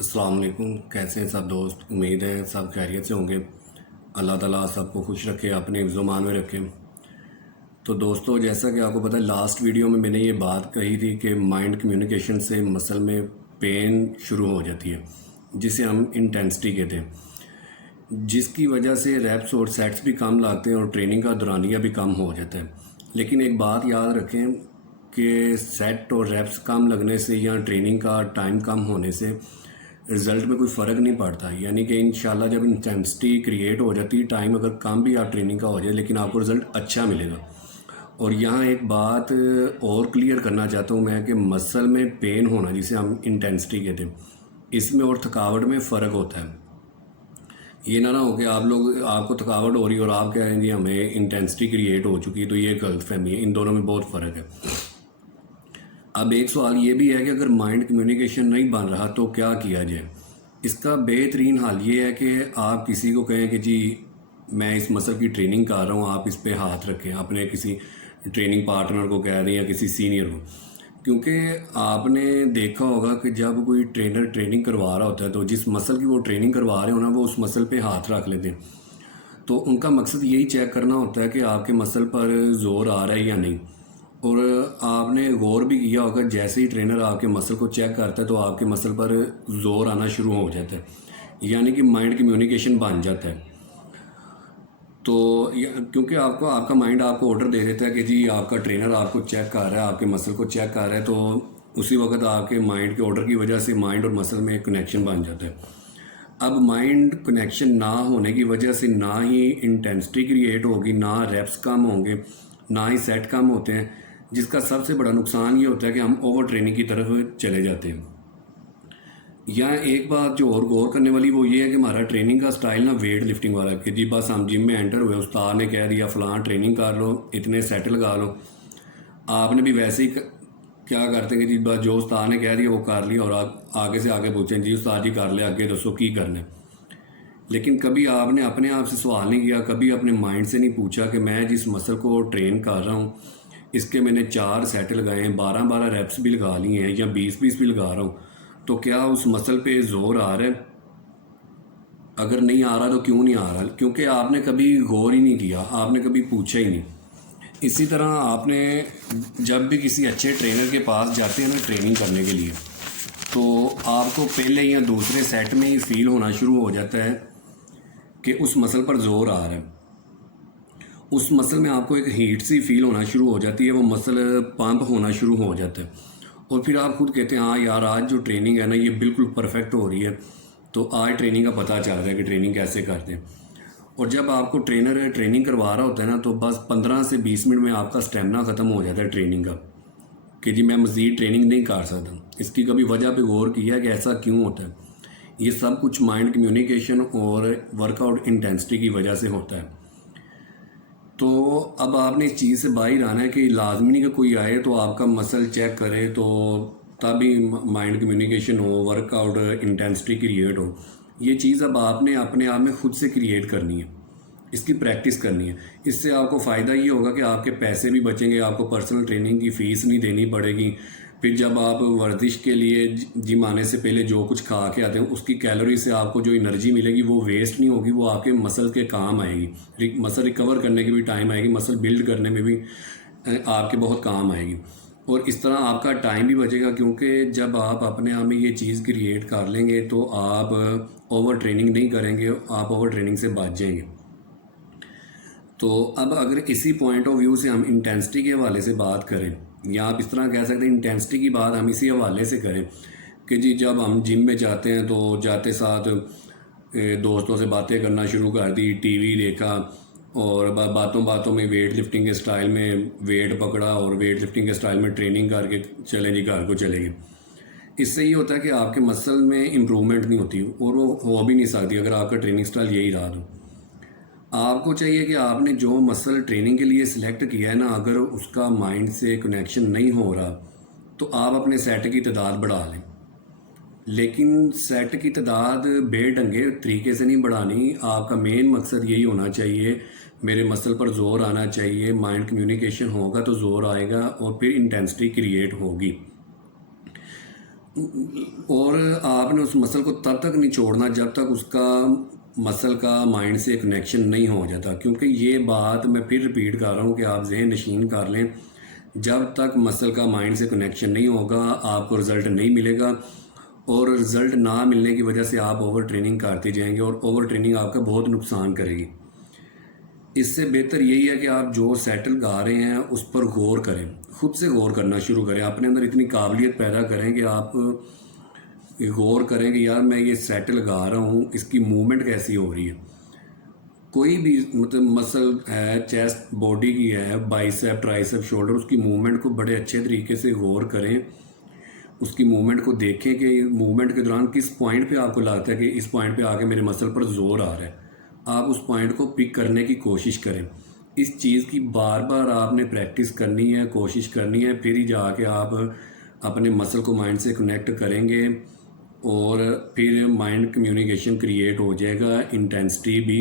अस्सलाम वालेकुम। कैसे हैं सब दोस्त? उम्मीद है सब खैरियत से होंगे। अल्लाह ताला सबको खुश रखे, अपने हिफ्ज़-ओ-मान में रखे। तो दोस्तों, जैसा कि आपको पता है, लास्ट वीडियो में मैंने ये बात कही थी कि माइंड कम्युनिकेशन से मसल में पेन शुरू हो जाती है, जिसे हम इंटेंसिटी कहते हैं, जिसकी वजह से रैप्स और सेट्स भी कम लागते हैं और ट्रेनिंग का दौरानिया भी कम हो जाता है। लेकिन एक बात याद रखें कि सेट और रैप्स कम लगने से या ट्रेनिंग का टाइम कम होने से रिज़ल्ट में कोई फ़र्क नहीं पड़ता। यानी कि इंशाल्लाह जब इंटेंसिटी क्रिएट हो जाती है, टाइम अगर कम भी आप ट्रेनिंग का हो जाए, लेकिन आपको रिज़ल्ट अच्छा मिलेगा। और यहाँ एक बात और क्लियर करना चाहता हूँ मैं कि मसल में पेन होना, जिसे हम इंटेंसिटी कहते हैं, इसमें और थकावट में फ़र्क होता है। ये ना हो कि आपको थकावट हो रही है और आप कह रहे हैं जी हमें इंटेंसिटी क्रिएट हो चुकी है, तो ये गलत फहमी है। इन दोनों में बहुत फ़र्क है। अब एक सवाल ये भी है कि अगर माइंड कम्युनिकेशन नहीं बन रहा तो क्या किया जाए। इसका बेहतरीन हल ये है कि आप किसी को कहें कि जी मैं इस मसल की ट्रेनिंग कर रहा हूँ, आप इस पे हाथ रखें। अपने किसी ट्रेनिंग पार्टनर को कह दें या किसी सीनियर को, क्योंकि आपने देखा होगा कि जब कोई ट्रेनर ट्रेनिंग करवा रहा होता है तो जिस मसल की वो ट्रेनिंग करवा रहे हो ना, वो उस मसल पे हाथ रख लेते हैं। तो उनका मकसद यही चेक करना होता है कि आपके मसल पर ज़ोर आ रहा है या नहीं। और आपने गौर भी किया होगा, जैसे ही ट्रेनर आपके मसल को चेक करता है तो आपके मसल पर ज़ोर आना शुरू हो जाता है, यानी कि माइंड कम्युनिकेशन बन जाता है। तो क्योंकि आपको आपका माइंड आपको ऑर्डर दे देता है कि जी आपका ट्रेनर आपको चेक कर रहा है, आपके मसल को चेक कर रहा है, तो उसी वक्त आपके माइंड के ऑर्डर की वजह से माइंड और मसल में एक कनेक्शन बन जाता है। अब माइंड कनेक्शन ना होने की वजह से ना ही इंटेंसिटी क्रिएट होगी, ना रेप्स कम होंगे, ना ही सेट कम होते हैं, जिसका सबसे बड़ा नुकसान ये होता है कि हम ओवर ट्रेनिंग की तरफ चले जाते हैं। यहाँ एक बात जो और गौर करने वाली वो ये है कि हमारा ट्रेनिंग का स्टाइल ना वेट लिफ्टिंग वाला है कि जी बस हम जिम में एंटर हुए, उस्ताद ने कह दिया फ़लाँ ट्रेनिंग कर लो, इतने सेट लगा लो। आपने भी वैसे ही क्या करते हैं कि जी बस जो उस्ताद ने कह दिया वो कर लिया, और आगे से आगे पूछें जी उस्ताद जी कर ले, आगे दसो की करना है। लेकिन कभी आपने अपने आप से सवाल नहीं किया, कभी अपने माइंड से नहीं पूछा कि मैं जिस मसल को ट्रेन कर रहा हूँ, इसके मैंने 4 सेट लगाए हैं, 12-12 रेप्स भी लगा लिए हैं या 20-20 भी लगा रहा हूँ, तो क्या उस मसल पे ज़ोर आ रहा है? अगर नहीं आ रहा तो क्यों नहीं आ रहा? क्योंकि आपने कभी गौर ही नहीं किया, आपने कभी पूछा ही नहीं। इसी तरह आपने जब भी किसी अच्छे ट्रेनर के पास जाते हैं ना ट्रेनिंग करने के लिए, तो आपको पहले या दूसरे सेट में ही फील होना शुरू हो जाता है कि उस मसल पर ज़ोर आ रहा है। उस मसल में आपको एक हीट सी फील होना शुरू हो जाती है, वो मसल पंप होना शुरू हो जाता है, और फिर आप खुद कहते हैं हाँ यार आज जो ट्रेनिंग है ना ये बिल्कुल परफेक्ट हो रही है। तो आज ट्रेनिंग का पता चल रहा है कि ट्रेनिंग कैसे करते हैं। और जब आपको ट्रेनर ट्रेनिंग करवा रहा होता है ना, तो बस 15 से 20 मिनट में आपका स्टेमिना ख़त्म हो जाता है ट्रेनिंग का, कि जी मैं मज़ीद ट्रेनिंग नहीं कर सकता। इसकी कभी वजह पे गौर किया है कि ऐसा क्यों होता है? ये सब कुछ माइंड कम्युनिकेशन और वर्कआउट इंटेंसिटी की वजह से होता है। तो अब आपने इस चीज़ से बाहर आना है कि लाजमी नहीं कि कोई आए तो आपका मसल चेक करे तो तभी माइंड कम्युनिकेशन हो, वर्कआउट इंटेंसिटी क्रिएट हो। ये चीज़ अब आपने अपने आप में खुद से क्रिएट करनी है, इसकी प्रैक्टिस करनी है। इससे आपको फ़ायदा ये होगा कि आपके पैसे भी बचेंगे, आपको पर्सनल ट्रेनिंग की फ़ीस नहीं देनी पड़ेगी। फिर जब आप वर्जिश के लिए जिम आने से पहले जो कुछ खा के आते हैं, उसकी कैलोरी से आपको जो एनर्जी मिलेगी वो वेस्ट नहीं होगी, वो आपके मसल के काम आएगी। मसल रिकवर करने की भी टाइम आएगी, मसल बिल्ड करने में भी आपके बहुत काम आएगी। और इस तरह आपका टाइम भी बचेगा, क्योंकि जब आप अपने आप में ये चीज़ क्रिएट कर लेंगे तो आप ओवर ट्रेनिंग नहीं करेंगे, आप ओवर ट्रेनिंग से बच जाएंगे। तो अब अगर इसी पॉइंट ऑफ व्यू से हम इंटेंसिटी के हवाले से बात करें, या आप इस तरह कह सकते हैं इंटेंसिटी की बात हम इसी हवाले से करें कि जी जब हम जिम में जाते हैं तो जाते साथ दोस्तों से बातें करना शुरू कर दी, टीवी देखा, और बातों बातों में वेट लिफ्टिंग के स्टाइल में वेट पकड़ा और वेट लिफ्टिंग के स्टाइल में ट्रेनिंग करके चले जी घर को चले गए। इससे ये होता है कि आपके मसल में इम्प्रूवमेंट नहीं होती, और वो हो भी नहीं सकती अगर आपका ट्रेनिंग स्टाइल यही रहा तो। आपको चाहिए कि आपने जो मसल ट्रेनिंग के लिए सिलेक्ट किया है ना, अगर उसका माइंड से कनेक्शन नहीं हो रहा तो आप अपने सेट की तादाद बढ़ा लें। लेकिन सेट की तादाद बेढंगे तरीके से नहीं बढ़ानी। आपका मेन मकसद यही होना चाहिए, मेरे मसल पर ज़ोर आना चाहिए, माइंड कम्युनिकेशन होगा तो ज़ोर आएगा और फिर इंटेंसिटी क्रिएट होगी। اور آپ نے اس مسل کو تب تک نہیں چھوڑنا جب تک اس کا مسل کا مائنڈ سے کنیکشن نہیں ہو جاتا، کیونکہ یہ بات میں پھر رپیٹ کر رہا ہوں کہ آپ ذہن نشین کر لیں، جب تک مسل کا مائنڈ سے کنیکشن نہیں ہوگا آپ کو رزلٹ نہیں ملے گا، اور رزلٹ نہ ملنے کی وجہ سے آپ اوور ٹریننگ کرتے جائیں گے، اور اوور ٹریننگ آپ کا بہت نقصان کرے گی۔ اس سے بہتر یہی ہے کہ آپ جو سیٹل لگا رہے ہیں اس پر غور کریں، خود سے غور کرنا شروع کریں، اپنے اندر اتنی قابلیت پیدا کریں کہ آپ غور کریں کہ یار میں یہ سیٹ لگا رہا ہوں، اس کی موومنٹ کیسی ہو رہی ہے۔ کوئی بھی مطلب مسل ہے، چیسٹ باڈی کی ہے، بائیسیپ ٹرائیسیپ شولڈر، اس کی موومنٹ کو بڑے اچھے طریقے سے غور کریں، اس کی موومنٹ کو دیکھیں کہ موومنٹ کے دوران کس پوائنٹ پہ آپ کو لگتا ہے کہ اس پوائنٹ پہ آگے میرے مسل پر زور آ رہا ہے، آپ اس پوائنٹ کو پک کرنے کی کوشش کریں۔ اس چیز کی بار بار آپ نے پریکٹس کرنی ہے، کوشش کرنی ہے، پھر ہی جا کے آپ اپنے مسل کو مائنڈ سے کنیکٹ کریں گے، اور پھر مائنڈ کمیونیکیشن کریٹ ہو جائے گا، انٹینسٹی بھی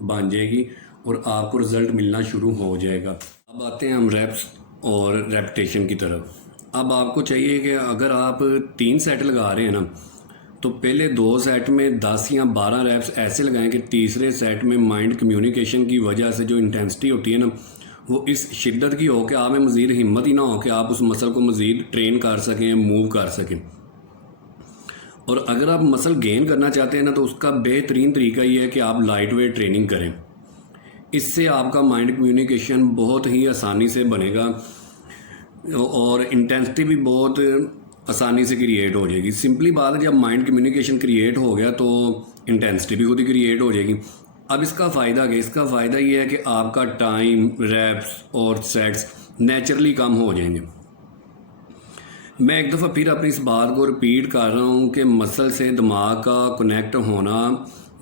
بن جائے گی، اور آپ کو رزلٹ ملنا شروع ہو جائے گا۔ اب آتے ہیں ہم ریپس اور ریپٹیشن کی طرف۔ اب آپ کو چاہیے کہ اگر آپ 3 سیٹ لگا رہے ہیں نا، تو پہلے 2 سیٹ میں 10 یا 12 ریپس ایسے لگائیں کہ تیسرے سیٹ میں مائنڈ کمیونیکیشن کی وجہ سے جو انٹینسٹی ہوتی ہے نا، وہ اس شدت کی ہو کہ آپ میں مزید ہمت ہی نہ ہو کہ آپ اس مسل کو مزید ٹرین کر سکیں، موو کر سکیں۔ اور اگر آپ مسل گین کرنا چاہتے ہیں نا، تو اس کا بہترین طریقہ یہ ہے کہ آپ لائٹ ویٹ ٹریننگ کریں، اس سے آپ کا مائنڈ کمیونیکیشن بہت ہی آسانی سے بنے گا، اور انٹینسٹی بھی بہت آسانی سے کریٹ ہو جائے گی۔ سمپلی بات ہے، جب مائنڈ کمیونیکیشن کریٹ ہو گیا تو انٹینسٹی بھی خود ہی کریٹ ہو جائے گی۔ اب اس کا فائدہ کیا؟ اس کا فائدہ یہ ہے کہ آپ کا ٹائم، ریپس اور سیٹس نیچرلی کم ہو جائیں گے۔ میں ایک دفعہ پھر اپنی اس بات کو رپیٹ کر رہا ہوں کہ مسل سے دماغ کا کنیکٹ ہونا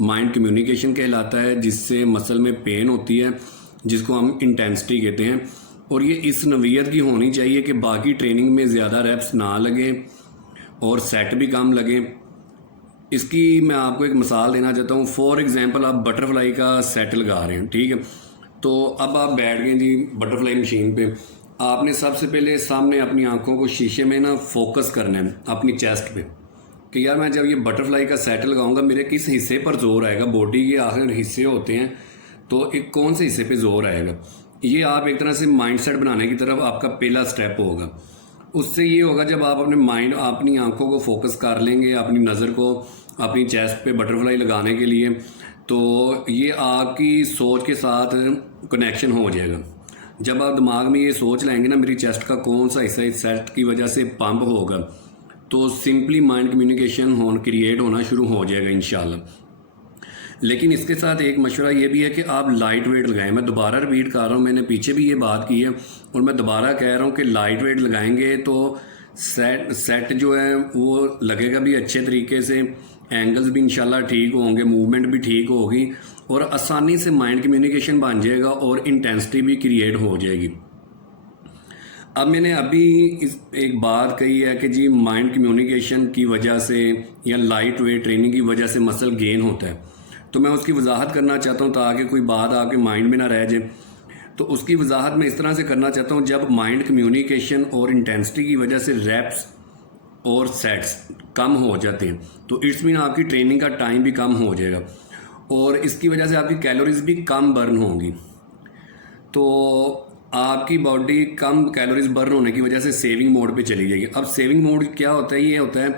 مائنڈ کمیونیکیشن کہلاتا ہے، جس سے مسل میں پین ہوتی ہے، جس کو ہم انٹینسٹی کہتے ہیں، اور یہ اس نوعیت کی ہونی چاہیے کہ باقی ٹریننگ میں زیادہ ریپس نہ لگیں اور سیٹ بھی کم لگیں۔ اس کی میں آپ کو ایک مثال دینا چاہتا ہوں۔ فار ایگزامپل آپ بٹر فلائی کا سیٹ لگا رہے ہیں، ٹھیک ہے، تو اب آپ بیٹھ گئے جی بٹر فلائی مشین پہ، آپ نے سب سے پہلے سامنے اپنی آنکھوں کو شیشے میں نا فوکس کرنا ہے اپنی چیسٹ پہ، کہ یار میں جب یہ بٹر فلائی کا سیٹ لگاؤں گا میرے کس حصے پر زور آئے گا، باڈی کے آخر حصے ہوتے ہیں تو ایک کون سے حصے پہ زور آئے گا۔ یہ آپ ایک طرح سے مائنڈ سیٹ بنانے کی طرف آپ کا پہلا سٹیپ ہوگا۔ اس سے یہ ہوگا جب آپ اپنے مائنڈ، اپنی آنکھوں کو فوکس کر لیں گے اپنی نظر کو اپنی چیسٹ پہ بٹر فلائی لگانے کے لیے، تو یہ آپ کی سوچ کے ساتھ کنیکشن ہو جائے گا۔ جب آپ دماغ میں یہ سوچ لیں گے نا میری چیسٹ کا کون سا حصہ اس سیٹ کی وجہ سے پمپ ہوگا، تو سمپلی مائنڈ کمیونیکیشن کریٹ ہونا شروع ہو جائے گا انشاءاللہ۔ لیکن اس کے ساتھ ایک مشورہ یہ بھی ہے کہ آپ لائٹ ویٹ لگائیں۔ میں دوبارہ ریپیٹ کر رہا ہوں، میں نے پیچھے بھی یہ بات کی ہے اور میں دوبارہ کہہ رہا ہوں کہ لائٹ ویٹ لگائیں گے تو سیٹ جو ہے وہ لگے گا بھی اچھے طریقے سے، اینگلز بھی انشاءاللہ ٹھیک ہوں گے، موومنٹ بھی ٹھیک ہوگی، اور آسانی سے مائنڈ کمیونیکیشن بن جائے گا اور انٹینسٹی بھی کریٹ ہو جائے گی۔ اب میں نے ابھی ایک بات کہی ہے کہ جی مائنڈ کمیونیکیشن کی وجہ سے یا لائٹ ویٹ ٹریننگ کی وجہ سے مسل گین ہوتا ہے، تو میں اس کی وضاحت کرنا چاہتا ہوں تاکہ کوئی بات آپ کے مائنڈ میں نہ رہ جائے۔ تو اس کی وضاحت میں اس طرح سے کرنا چاہتا ہوں، جب مائنڈ کمیونیکیشن اور انٹینسٹی کی وجہ سے ریپس اور سیٹس کم ہو جاتے ہیں تو اٹس مین آپ کی ٹریننگ کا ٹائم بھی کم ہو جائے گا، اور اس کی وجہ سے آپ کی کیلوریز بھی کم برن ہوں گی۔ تو آپ کی باڈی کم کیلوریز برن ہونے کی وجہ سے سیونگ موڈ پہ چلی جائے گی۔ اب سیونگ موڈ کیا ہوتا ہے؟ یہ ہوتا ہے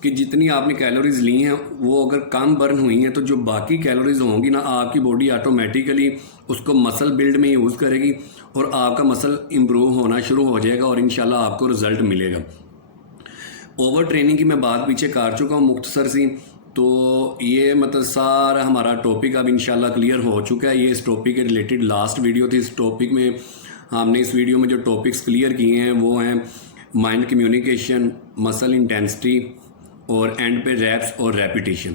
کہ جتنی آپ نے کیلوریز لی ہیں وہ اگر کم برن ہوئی ہیں تو جو باقی کیلوریز ہوں گی نا، آپ کی باڈی آٹومیٹیکلی اس کو مسل بلڈ میں یوز کرے گی اور آپ کا مسل امپروو ہونا شروع ہو جائے گا، اور انشاءاللہ آپ کو رزلٹ ملے گا۔ اوور ٹریننگ کی میں بات پیچھے کر چکا ہوں مختصر سی، تو یہ مطلب سارا ہمارا ٹاپک اب انشاءاللہ کلیئر ہو چکا ہے۔ یہ اس ٹاپک کے ریلیٹڈ لاسٹ ویڈیو تھی۔ اس ٹاپک میں ہم نے اس ویڈیو میں جو ٹاپکس کلیئر کیے ہیں وہ ہیں مائنڈ کمیونیکیشن، مسل انٹینسٹی، اور اینڈ پہ ریپس اور ریپیٹیشن،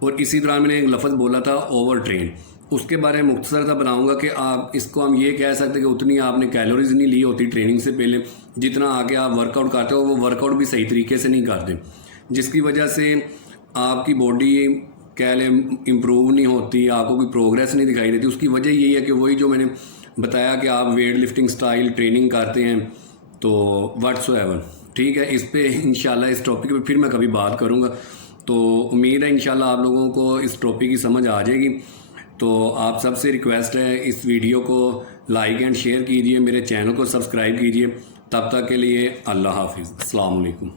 اور اسی طرح میں نے ایک لفظ بولا تھا اوور ٹرین، اس کے بارے میں مختصر تھا بناؤں گا کہ آپ اس کو ہم یہ کہہ سکتے کہ اتنی آپ نے کیلوریز نہیں لی ہوتی ٹریننگ سے پہلے، جتنا آگے آپ ورک آؤٹ کرتے ہو وہ ورک آؤٹ بھی صحیح طریقے سے نہیں کرتے، جس کی وجہ سے آپ کی باڈی کہہ لیں امپروو نہیں ہوتی، آپ کو کوئی پروگریس نہیں دکھائی دیتی۔ اس کی وجہ یہ ہے کہ وہی جو میں نے بتایا کہ آپ ویٹ لفٹنگ سٹائل ٹریننگ کرتے ہیں تو واٹس ایور ٹھیک ہے، اس پہ انشاءاللہ اس ٹاپک پہ پھر میں کبھی بات کروں گا، تو امید ہے انشاءاللہ آپ لوگوں کو اس ٹاپک کی سمجھ آ جائے گی۔ تو آپ سب سے ریکویسٹ ہے اس ویڈیو کو لائک اینڈ شیئر کیجیے، میرے چینل کو سبسکرائب کیجیے۔ تب تک کے لیے اللہ حافظ، السلام علیکم۔